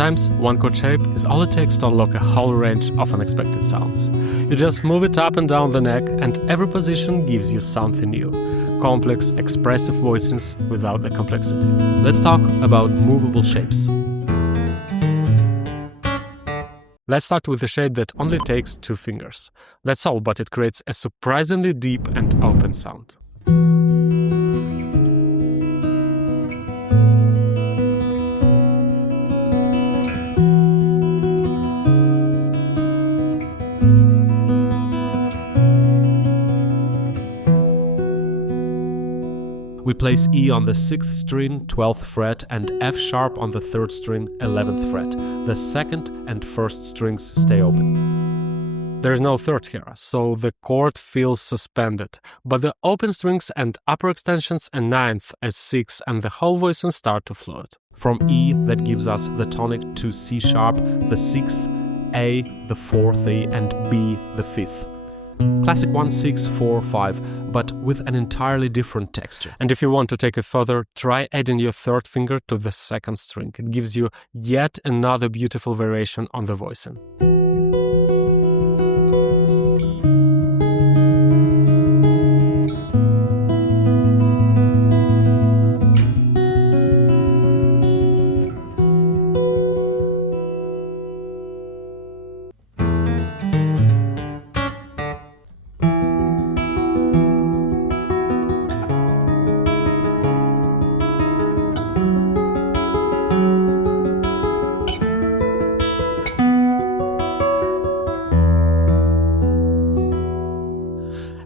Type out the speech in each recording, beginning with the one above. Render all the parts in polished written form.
Sometimes one chord shape is all it takes to unlock a whole range of unexpected sounds. You just move it up and down the neck, and every position gives you something new. Complex, expressive voicings without the complexity. Let's talk about movable shapes. Let's start with a shape that only takes 2 fingers. That's all, but it creates a surprisingly deep and open sound. We place E on the 6th string, 12th fret, and F sharp on the 3rd string, 11th fret. The 2nd and 1st strings stay open. There is no 3rd here, so the chord feels suspended, but the open strings and upper extensions and 9th as 6 and the whole voicing start to float. From E, that gives us the tonic, to C sharp, the 6th, A, the 4th A, and B, the 5th. Classic 1, 6, 4, 5, but with an entirely different texture. And if you want to take it further, try adding your 3rd finger to the 2nd string. It gives you yet another beautiful variation on the voicing.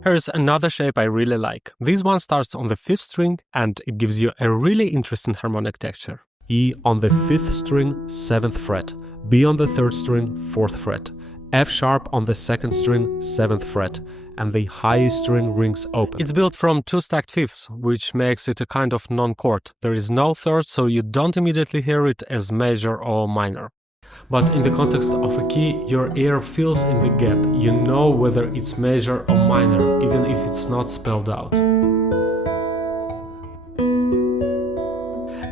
Here's another shape I really like. This one starts on the 5th string and it gives you a really interesting harmonic texture. E on the 5th string, 7th fret, B on the 3rd string, 4th fret, F sharp on the 2nd string, 7th fret, and the highest string rings open. It's built from 2 stacked fifths, which makes it a kind of non-chord. There is no 3rd, so you don't immediately hear it as major or minor. But in the context of a key, your ear fills in the gap. You know whether it's major or minor, even if it's not spelled out.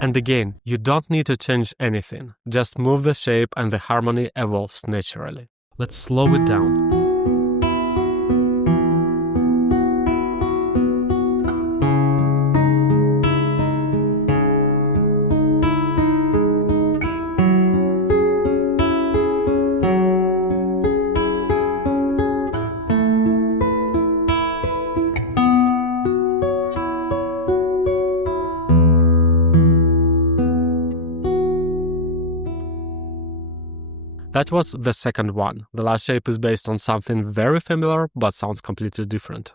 And again, you don't need to change anything. Just move the shape and the harmony evolves naturally. Let's slow it down. That was the second one. The last shape is based on something very familiar, but sounds completely different.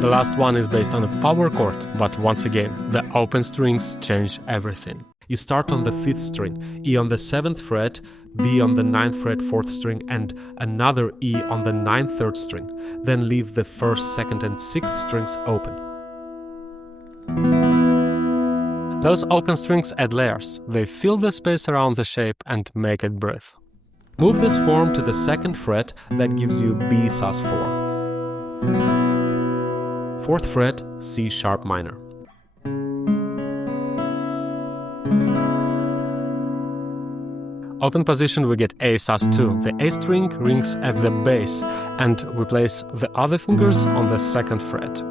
The last one is based on a power chord, but once again, the open strings change everything. You start on the 5th string, E on the 7th fret, B on the 9th fret 4th string, and another E on the 9th 3rd string. Then leave the 1st, 2nd, and 6th strings open. Those open strings add layers. They fill the space around the shape and make it breathe. Move this form to the 2nd fret, that gives you B sus4. 4th fret, C sharp minor. Open position, we get A sus2. The A string rings at the bass, and we place the other fingers on the 2nd fret.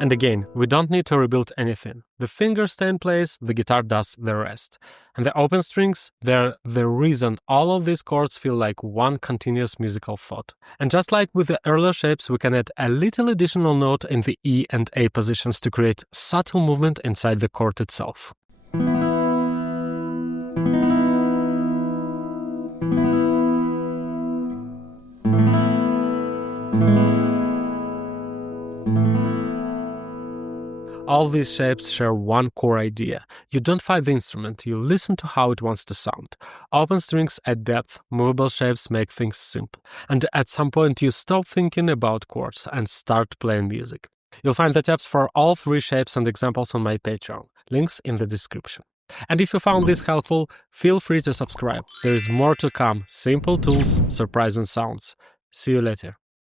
And again, we don't need to rebuild anything. The fingers stay in place, the guitar does the rest. And the open strings, they're the reason all of these chords feel like one continuous musical thought. And just like with the earlier shapes, we can add a little additional note in the E and A positions to create subtle movement inside the chord itself. All these shapes share one core idea. You don't fight the instrument, you listen to how it wants to sound. Open strings add depth, movable shapes make things simple. And at some point you stop thinking about chords and start playing music. You'll find the tabs for all 3 shapes and examples on my Patreon. Links in the description. And if you found this helpful, feel free to subscribe. There is more to come. Simple tools, surprising sounds. See you later.